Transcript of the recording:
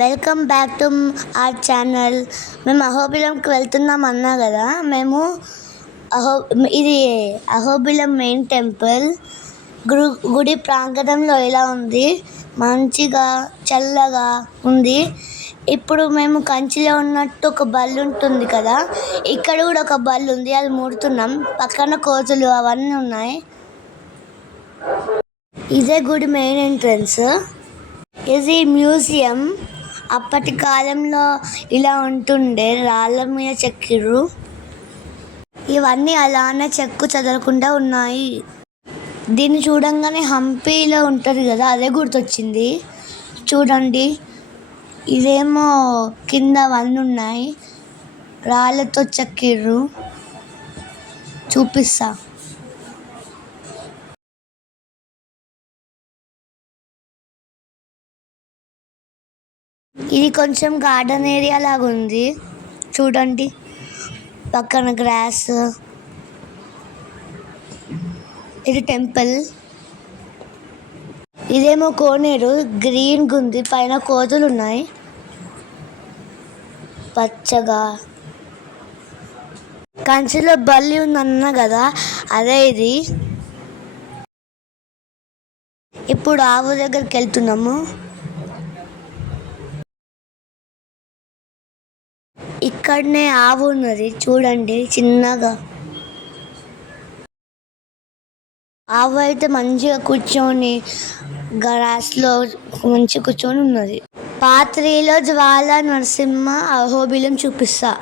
Welcome back to our channel. మేము అహోబిలంకి వెళ్తున్నాం అన్నా కదా. మేము ఇది అహోబిలం మెయిన్ టెంపుల్. గుడి ప్రాంగణంలో ఎలా ఉంది, మంచిగా చల్లగా ఉంది. ఇప్పుడు మేము కంచిలో ఉన్నట్టు ఒక బల్లి ఉంటుంది కదా, ఇక్కడ కూడా ఒక బల్లి ఉంది, అది ముడుతున్నాం. పక్కన కోతులు అవన్నీ ఉన్నాయి. ఇదే గుడి మెయిన్ ఎంట్రన్స్. ఇది మ్యూజియం. అప్పటి కాలంలో ఇలా ఉంటుండే, రాళ్ళ మీద చెక్కిర్రు. ఇవన్నీ అలానే చెక్కు చెదరకుండా ఉన్నాయి. దీన్ని చూడంగానే హంపీలో ఉంటుంది కదా, అదే గుర్తొచ్చింది. చూడండి, ఇదేమో కింద అవన్నీ ఉన్నాయి, రాళ్ళతో చెక్కిర్రు. చూపిస్తా. ఇది కొంచెం గార్డెన్ ఏరియా లాగా ఉంది. చూడండి, పక్కన గ్రాస్. ఇది టెంపుల్. ఇదేమో కోనేరు, గ్రీన్గా ఉంది, పైన కోతులు ఉన్నాయి పచ్చగా. కంచిలో బల్లి ఉందన్నా కదా, అదే ఇది. ఇప్పుడు ఆవు దగ్గరికి వెళ్తున్నాము. ఇక్కడనే ఆవు ఉన్నది, చూడండి చిన్నగా. ఆవు అయితే మంచిగా కూర్చొని గ్రాస్లో మంచిగా కూర్చొని ఉన్నది. పాత్రిలో జ్వాల నరసింహ అహోబిలం చూపిస్తా.